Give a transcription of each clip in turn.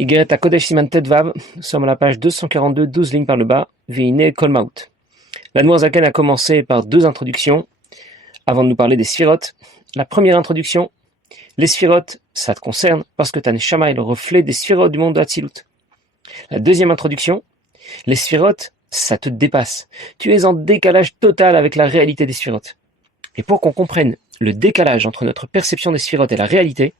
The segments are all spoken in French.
Igeret HaKodesh Siman Tetvav, nous sommes à la page 242, 12 lignes par le bas, Veine Kol Maut. L'Admour Zaken a commencé par deux introductions, avant de nous parler des Sphirot. La première introduction, les Sphirot, ça te concerne, parce que ta Neshama est le reflet des Sphirot du monde de Hatzilut. La deuxième introduction, les Sphirot, ça te dépasse. Tu es en décalage total avec la réalité des Sphirot. Et pour qu'on comprenne le décalage entre notre perception des Sphirot et la réalité,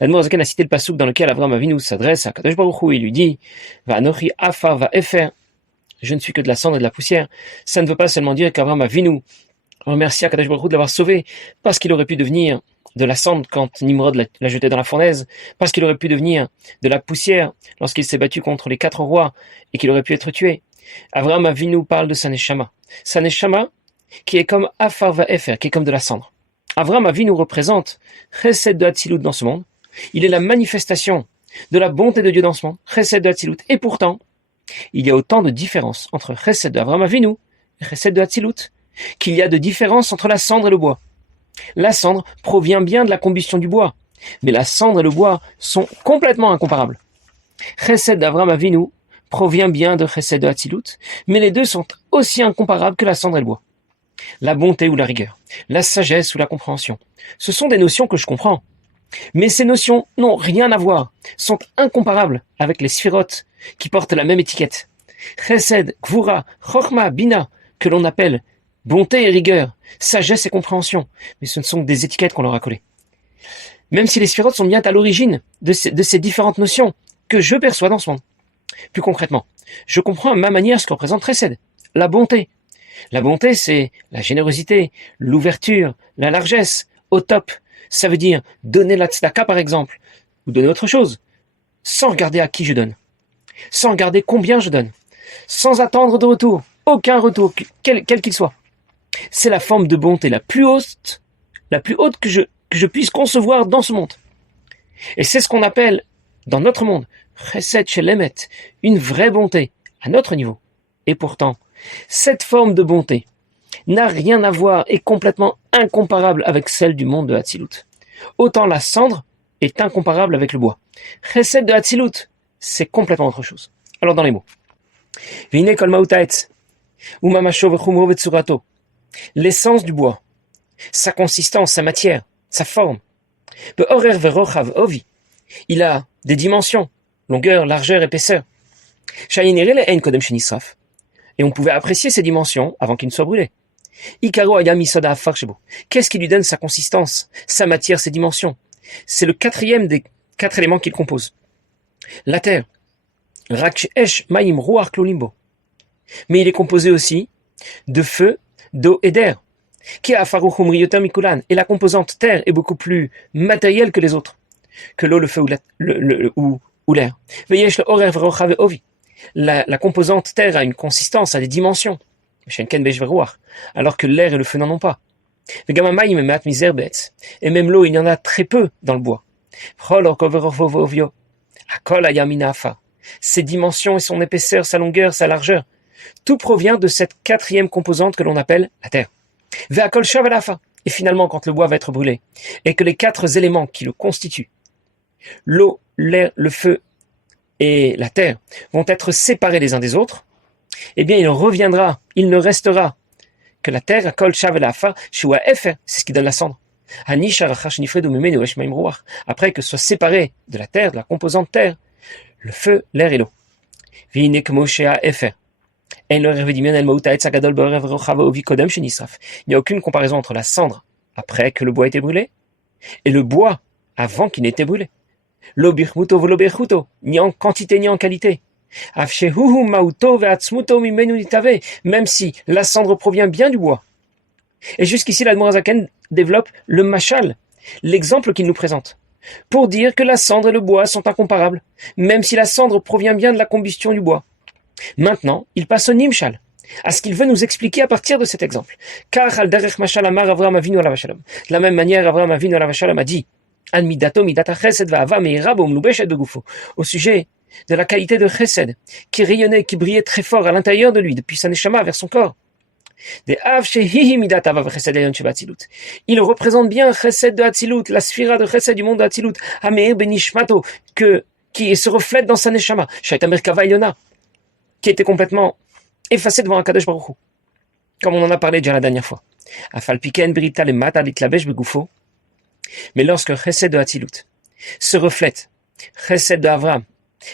l'Admour Zaken a cité le passouk dans lequel Avraham Avinu s'adresse à Kadosh Baruch Hu et lui dit « Va'anochi afar va'efer » je ne suis que de la cendre et de la poussière. Ça ne veut pas seulement dire qu'Avraham Avinu remercie Kadosh Baruch Hu de l'avoir sauvé, parce qu'il aurait pu devenir de la cendre quand Nimrod l'a jeté dans la fournaise, parce qu'il aurait pu devenir de la poussière lorsqu'il s'est battu contre les 4 rois et qu'il aurait pu être tué. Avraham Avinu parle de sa Neshama. Sa Neshama qui est comme afar va'efer, qui est comme de la cendre. Avraham Avinu représente Chesed de Hatzilut dans ce monde. Il est la manifestation de la bonté de Dieu dans ce monde, Chesed de Hatzilut. Et pourtant, il y a autant de différences entre Chesed de Avraham Avinu et Chesed de Hatzilut qu'il y a de différences entre la cendre et le bois. La cendre provient bien de la combustion du bois, mais la cendre et le bois sont complètement incomparables. Chesed d'Avraham Avinu provient bien de Chesed de Hatzilut, mais les deux sont aussi incomparables que la cendre et le bois. La bonté ou la rigueur, la sagesse ou la compréhension, ce sont des notions que je comprends. Mais ces notions n'ont rien à voir, sont incomparables avec les sphirotes qui portent la même étiquette. Chesed, Gvura, Chochma, Bina, que l'on appelle bonté et rigueur, sagesse et compréhension, mais ce ne sont que des étiquettes qu'on leur a collées. Même si les sphirotes sont bien à l'origine de ces différentes notions que je perçois dans ce monde. Plus concrètement, je comprends à ma manière ce que représente Chesed, la bonté. La bonté, c'est la générosité, l'ouverture, la largesse, au top. Ça veut dire donner la tzedaka par exemple, ou donner autre chose, sans regarder à qui je donne, sans regarder combien je donne, sans attendre de retour, aucun retour, quel qu'il soit. C'est la forme de bonté la plus haute que je puisse concevoir dans ce monde. Et c'est ce qu'on appelle, dans notre monde, Chesed shel Emet, une vraie bonté, à notre niveau. Et pourtant, cette forme de bonté n'a rien à voir et complètement incomparable avec celle du monde de Hatzilut. Autant la cendre est incomparable avec le bois. Chesed de Hatzilut, c'est complètement autre chose. Alors dans les mots. Vine kol mautaetz, umamasho vechumro vetsurato. L'essence du bois, sa consistance, sa matière, sa forme. Be'orer verochav ovi. Il a des dimensions, longueur, largeur, épaisseur. Shayinere le'en kodem shenisraf. Et on pouvait apprécier ces dimensions avant qu'il ne soit brûlé. Ikaro ayam isoda afar shebo. Qu'est-ce qui lui donne sa consistance, sa matière, ses dimensions? C'est le quatrième des 4 éléments qu'il compose. La terre. Rak she'esh ma'im ruach klolimbo. Mais il est composé aussi de feu, d'eau et d'air. Ki afaru chumriyotam mikulan. Et la composante terre est beaucoup plus matérielle que les autres, que l'eau, le feu ou l'air. Veyesh le'orer verochav ovi. La composante terre a une consistance, a des dimensions, alors que l'air et le feu n'en ont pas. Et même l'eau, il y en a très peu dans le bois. Ses dimensions et son épaisseur, sa longueur, sa largeur, tout provient de cette 4e composante que l'on appelle la terre. Et finalement, quand le bois va être brûlé, et que les 4 éléments qui le constituent, l'eau, l'air, le feu et la terre vont être séparés les uns des autres, eh bien il ne restera que la terre, c'est ce qui donne la cendre. Après que soit séparé de la terre, de la composante terre, le feu, l'air et l'eau. Il n'y a aucune comparaison entre la cendre après que le bois a été brûlé et le bois avant qu'il n'ait été brûlé. Ni en quantité ni en qualité. Même si la cendre provient bien du bois. Et jusqu'ici, l'Admour Zaken développe le mashal, l'exemple qu'il nous présente, pour dire que la cendre et le bois sont incomparables, même si la cendre provient bien de la combustion du bois. Maintenant, il passe au nimshal, à ce qu'il veut nous expliquer à partir de cet exemple. Car de la même manière, Avraham Avinu alav hashalom a dit au sujet de la qualité de Chesed, qui rayonnait, qui brillait très fort à l'intérieur de lui, depuis sa neshama vers son corps. Il représente bien Chesed de Hatzilut, la sphira de Chesed du monde de Hatzilut, que qui se reflète dans sa neshama, Shaita Merkava Yona, qui était complètement effacé devant Akadosh Baruch Hu, comme on en a parlé déjà la dernière fois. Afalpiken Brita le Mata Litlabesh Begufo. Mais lorsque Chesed de Hatzilut se reflète, Chesed de Avram,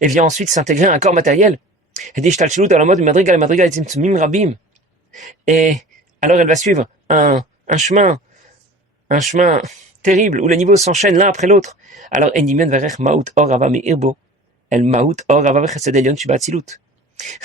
et vient ensuite s'intégrer à un corps matériel, et alors elle va suivre un chemin terrible où les niveaux s'enchaînent l'un après l'autre. Alors Enimen Verech Maut Or Ava Meirbo, El Maut Or Ava Chesed Elion Shiba Hatzilut.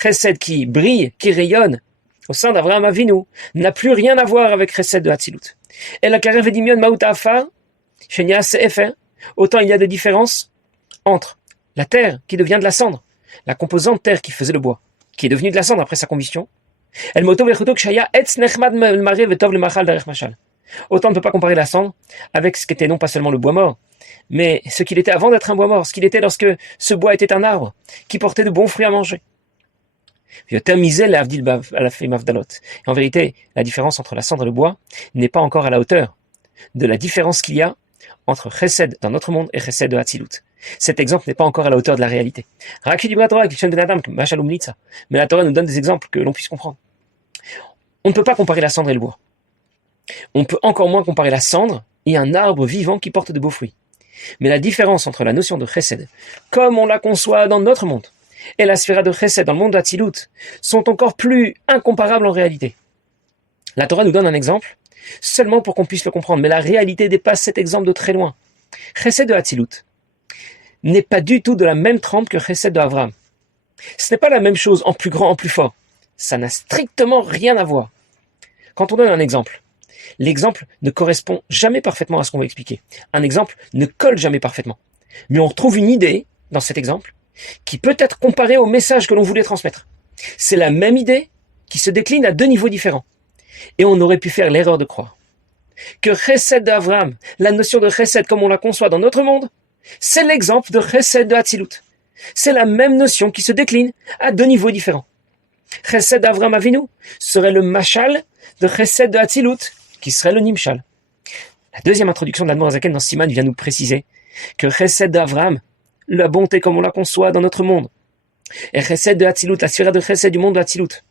Chesed qui brille, qui rayonne au sein d'Avraham Avinu, n'a plus rien à voir avec Chesed de Hatzilut. Et la Karev Edimion Maut Afar, Shenia Sefer, autant il y a de différences entre la terre qui devient de la cendre, la composante terre qui faisait le bois, qui est devenue de la cendre après sa combustion. El Moto Vechuto Kshaya Etz Nechmad Mare Vetov le Machal Derech Machal. Autant on ne peut pas comparer la cendre avec ce qu'était non pas seulement le bois mort, mais ce qu'il était avant d'être un bois mort, ce qu'il était lorsque ce bois était un arbre qui portait de bons fruits à manger. Et en vérité, la différence entre la cendre et le bois n'est pas encore à la hauteur de la différence qu'il y a entre Chesed dans notre monde et Chesed de Hatzilut. Cet exemple n'est pas encore à la hauteur de la réalité. Mais la Torah nous donne des exemples que l'on puisse comprendre. On ne peut pas comparer la cendre et le bois. On peut encore moins comparer la cendre et un arbre vivant qui porte de beaux fruits. Mais la différence entre la notion de Chesed, comme on la conçoit dans notre monde, et la sphère de Chesed dans le monde d'Hatzilut sont encore plus incomparables en réalité. La Torah nous donne un exemple seulement pour qu'on puisse le comprendre, mais la réalité dépasse cet exemple de très loin. Chesed de Hatzilut n'est pas du tout de la même trempe que Chesed de Avram. Ce n'est pas la même chose en plus grand, en plus fort. Ça n'a strictement rien à voir. Quand on donne un exemple, l'exemple ne correspond jamais parfaitement à ce qu'on va expliquer. Un exemple ne colle jamais parfaitement. Mais on retrouve une idée dans cet exemple qui peut être comparée au message que l'on voulait transmettre. C'est la même idée qui se décline à deux niveaux différents. Et on aurait pu faire l'erreur de croire que Chesed d'Avram, la notion de Chesed comme on la conçoit dans notre monde, c'est l'exemple de Chesed de Hatzilut. C'est la même notion qui se décline à deux niveaux différents. Chesed d'Avram Avinu serait le Mashal de Chesed de Hatzilut, qui serait le Nimshal. La deuxième introduction de l'Admor Hazaken dans Siman vient nous préciser que Chesed d'Avram, la bonté comme on la conçoit dans notre monde, et Chesed de Hatzilut, la sphère de Chesed du monde de Hatzilut,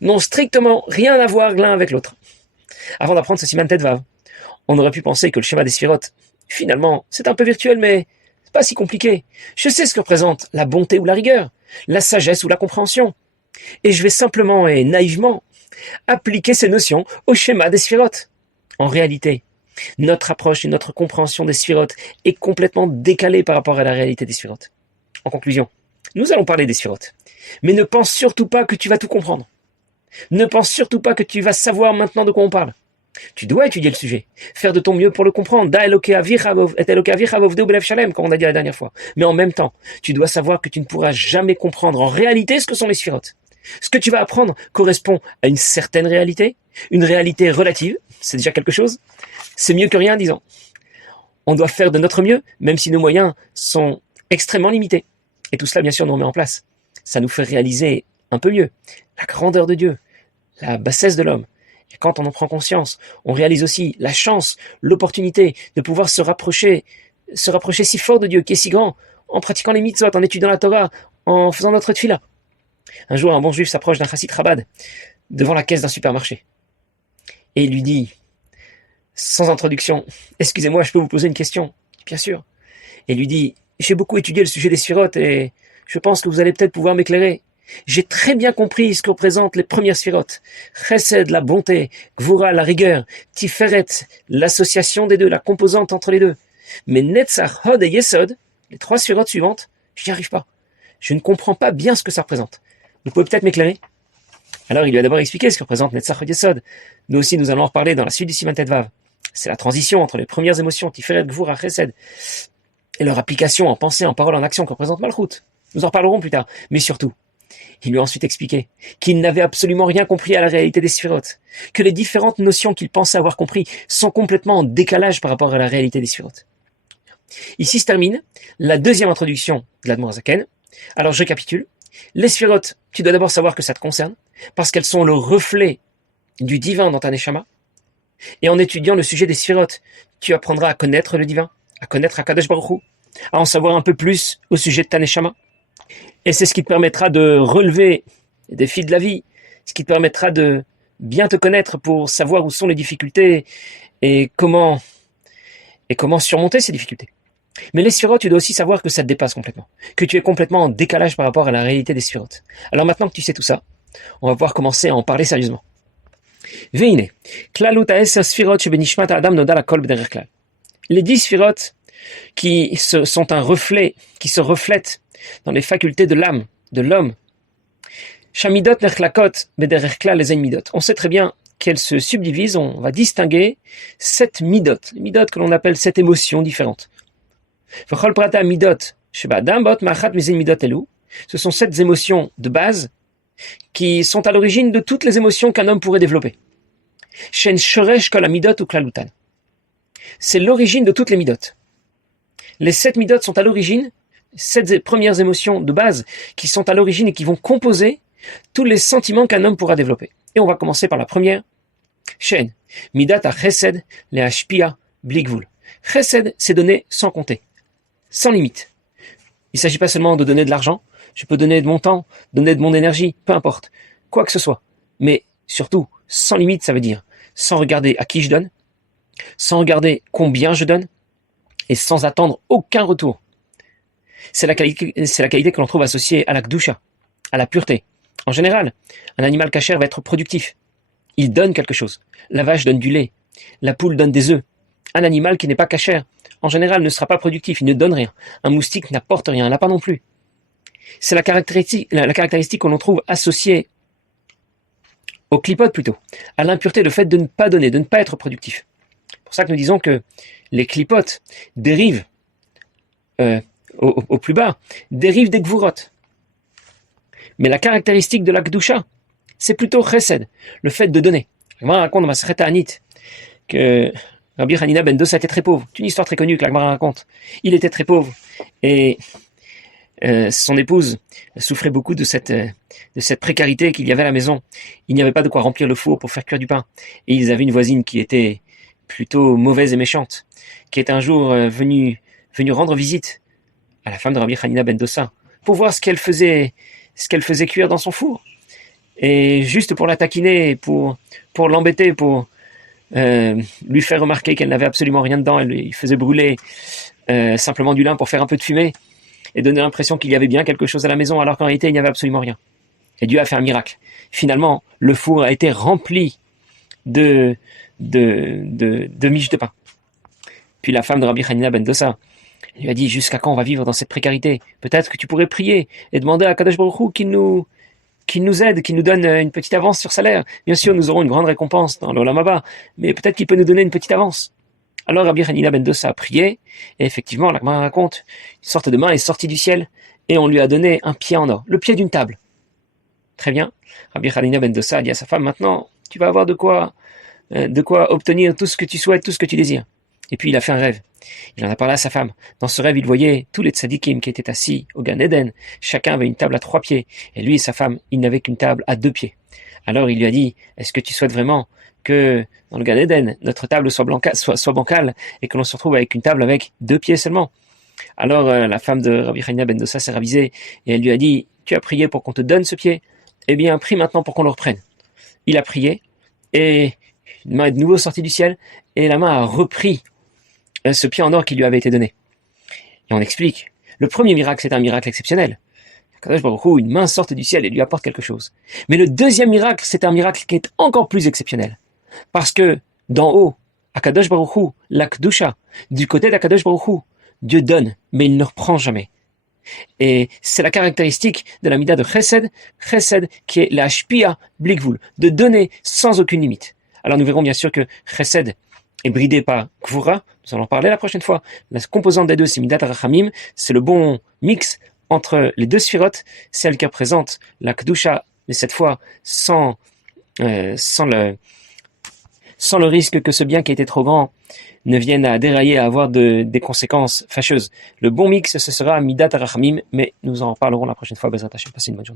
n'ont strictement rien à voir l'un avec l'autre. Avant d'apprendre ce Siman Tetvav, on aurait pu penser que le schéma des sphirotes, finalement, c'est un peu virtuel, mais c'est pas si compliqué. Je sais ce que représente la bonté ou la rigueur, la sagesse ou la compréhension. Et je vais simplement et naïvement appliquer ces notions au schéma des sphirotes. En réalité, notre approche et notre compréhension des sphirotes est complètement décalée par rapport à la réalité des sphirotes. En conclusion, nous allons parler des sphirotes. Mais ne pense surtout pas que tu vas tout comprendre. Ne pense surtout pas que tu vas savoir maintenant de quoi on parle. Tu dois étudier le sujet, faire de ton mieux pour le comprendre, comme on a dit la dernière fois. Mais en même temps, tu dois savoir que tu ne pourras jamais comprendre en réalité ce que sont les sphirotes. Ce que tu vas apprendre correspond à une certaine réalité, une réalité relative, c'est déjà quelque chose. C'est mieux que rien, disons. On doit faire de notre mieux, même si nos moyens sont extrêmement limités. Et tout cela, bien sûr, nous remet en place. Ça nous fait réaliser un peu mieux la grandeur de Dieu, la bassesse de l'homme. Et quand on en prend conscience, on réalise aussi la chance, l'opportunité de pouvoir se rapprocher si fort de Dieu, qui est si grand, en pratiquant les mitzvot, en étudiant la Torah, en faisant notre tefila. Un jour, un bon juif s'approche d'un chassid Chabad devant la caisse d'un supermarché. Et il lui dit, sans introduction, « Excusez-moi, je peux vous poser une question ?» Bien sûr. Et il lui dit, « J'ai beaucoup étudié le sujet des sphirotes et je pense que vous allez peut-être pouvoir m'éclairer. J'ai très bien compris ce que représentent les premières sphirotes. Chesed, la bonté, Gvura, la rigueur, Tiferet, l'association des deux, la composante entre les deux. Mais Netzach, Hod et Yesod, les trois sphirotes suivantes, je n'y arrive pas. Je ne comprends pas bien ce que ça représente. Vous pouvez peut-être m'éclairer ?» Alors il lui a d'abord expliqué ce que représente Netzach, Hod, Yesod. Nous aussi, nous allons en reparler dans la suite du Siman Tetvav. C'est la transition entre les premières émotions, Tiferet, Gvura, Chesed, et leur application en pensée, en parole, en action que représente Malchut. Nous en reparlerons plus tard. Mais surtout, il lui a ensuite expliqué qu'il n'avait absolument rien compris à la réalité des sphirotes, que les différentes notions qu'il pensait avoir compris sont complètement en décalage par rapport à la réalité des sphirotes. Ici se termine la deuxième introduction de l'Admor Hazaken. Alors je récapitule. Les sphirotes, tu dois d'abord savoir que ça te concerne, parce qu'elles sont le reflet du divin dans ta neshama. Et en étudiant le sujet des sphirotes, tu apprendras à connaître le divin, à connaître Akadosh Baruch Hu, à en savoir un peu plus au sujet de ta neshama. Et c'est ce qui te permettra de relever les défis de la vie, ce qui te permettra de bien te connaître pour savoir où sont les difficultés et comment surmonter ces difficultés. Mais les sphirotes, tu dois aussi savoir que ça te dépasse complètement, que tu es complètement en décalage par rapport à la réalité des sphirotes. Alors maintenant que tu sais tout ça, on va pouvoir commencer à en parler sérieusement. Veine, klalut ha'eser sphirot shebenishmat ha'adam noda lakol b'derech klal. Les 10 sphirotes qui sont un reflet, qui se reflètent dans les facultés de l'âme, de l'homme. Shamidot nechlakot b'derech klal les midot. On sait très bien qu'elles se subdivisent, on va distinguer 7 midot, les midot que l'on appelle 7 émotions différentes. V'chol prata midot sheba'adam bot ma'achat mizen midot elu. Ce sont 7 émotions de base qui sont à l'origine de toutes les émotions qu'un homme pourrait développer. Shen shoresh kol hamidot ou klalutan. C'est l'origine de toutes les midot. Les 7 midot sont à l'origine, 7 premières émotions de base qui sont à l'origine et qui vont composer tous les sentiments qu'un homme pourra développer. Et on va commencer par la première. Shen, midat a chesed le hashpia bligvul. Chesed, c'est donner sans compter, sans limite. Il ne s'agit pas seulement de donner de l'argent, je peux donner de mon temps, donner de mon énergie, peu importe, quoi que ce soit. Mais surtout, sans limite, ça veut dire sans regarder à qui je donne, sans regarder combien je donne, et sans attendre aucun retour. C'est la qualité que l'on trouve associée à la kdusha, à la pureté. En général, un animal kasher va être productif. Il donne quelque chose. La vache donne du lait, la poule donne des œufs. Un animal qui n'est pas kasher, en général, ne sera pas productif, il ne donne rien. Un moustique n'apporte rien, un lapin non plus. C'est la caractéristique que l'on trouve associée au klipot plutôt, à l'impureté, le fait de ne pas donner, de ne pas être productif. C'est pour ça que nous disons que les klipot dérivent, au plus bas, dérivent des gvurot. Mais la caractéristique de la kdusha, c'est plutôt chesed, le fait de donner. L'Agmara raconte dans Masechet Ta'anit que Rabbi Hanina ben Dosa était très pauvre. C'est une histoire très connue que l'Agmara raconte. Il était très pauvre et son épouse souffrait beaucoup de cette précarité qu'il y avait à la maison. Il n'y avait pas de quoi remplir le four pour faire cuire du pain. Et ils avaient une voisine qui était plutôt mauvaise et méchante, qui est un jour venue rendre visite à la femme de Rabbi Hanina ben Dosa pour voir ce qu'elle faisait cuire dans son four. Et juste pour la taquiner, pour l'embêter, pour lui faire remarquer qu'elle n'avait absolument rien dedans, elle lui faisait brûler simplement du lin pour faire un peu de fumée et donner l'impression qu'il y avait bien quelque chose à la maison, alors qu'en réalité il n'y avait absolument rien. Et Dieu a fait un miracle. Finalement, le four a été rempli de miches de pain. Puis la femme de Rabbi Hanina ben Dosa lui a dit: jusqu'à quand on va vivre dans cette précarité? Peut-être que tu pourrais prier et demander à Kadosh Baruch Hu qu'il nous aide, qu'il nous donne une petite avance sur salaire. Bien sûr, nous aurons une grande récompense dans l'Olam Haba, mais peut-être qu'il peut nous donner une petite avance. Alors Rabbi Hanina ben Dosa a prié, et effectivement, la Gemara raconte, une sorte de main est sortie du ciel, et on lui a donné un pied en or, le pied d'une table. Très bien. Rabbi Hanina ben Dosa a dit à sa femme: maintenant, tu vas avoir de quoi obtenir tout ce que tu souhaites, tout ce que tu désires. Et puis il a fait un rêve. Il en a parlé à sa femme. Dans ce rêve, il voyait tous les tzadikim qui étaient assis au Gan Eden. Chacun avait une table à 3 pieds. Et lui et sa femme, ils n'avaient qu'une table à 2 pieds. Alors il lui a dit: est-ce que tu souhaites vraiment que dans le Gan Eden, notre table soit bancale et que l'on se retrouve avec une table avec 2 pieds seulement? Alors la femme de Rabbi Hanina ben Dosa s'est ravisée et elle lui a dit: tu as prié pour qu'on te donne ce pied? Eh bien, prie maintenant pour qu'on le reprenne. Il a prié et une main est de nouveau sortie du ciel et la main a repris ce pied en or qui lui avait été donné. Et on explique, le premier miracle, c'est un miracle exceptionnel. Kadosh Baruch Hu, une main sorte du ciel et lui apporte quelque chose. Mais le deuxième miracle, c'est un miracle qui est encore plus exceptionnel. Parce que d'en haut, à Kadosh Baruch Hu, la Kdusha, du côté d'Akadosh Baruch Hu, Dieu donne, mais il ne reprend jamais. Et c'est la caractéristique de la mida de Chesed qui est la Hashpia Bligvul, de donner sans aucune limite. Alors nous verrons bien sûr que Chesed est bridé par Gvura, nous allons en parler la prochaine fois. La composante des deux, c'est Midat Rachamim, c'est le bon mix entre les deux sphirotes, celle qui représente la Kedusha, mais cette fois sans le risque que ce bien qui était trop grand ne vienne à dérailler, à avoir des conséquences fâcheuses. Le bon mix, ce sera Midat Rachamim, mais nous en parlerons la prochaine fois. Bezrat Hashem, passez une bonne journée.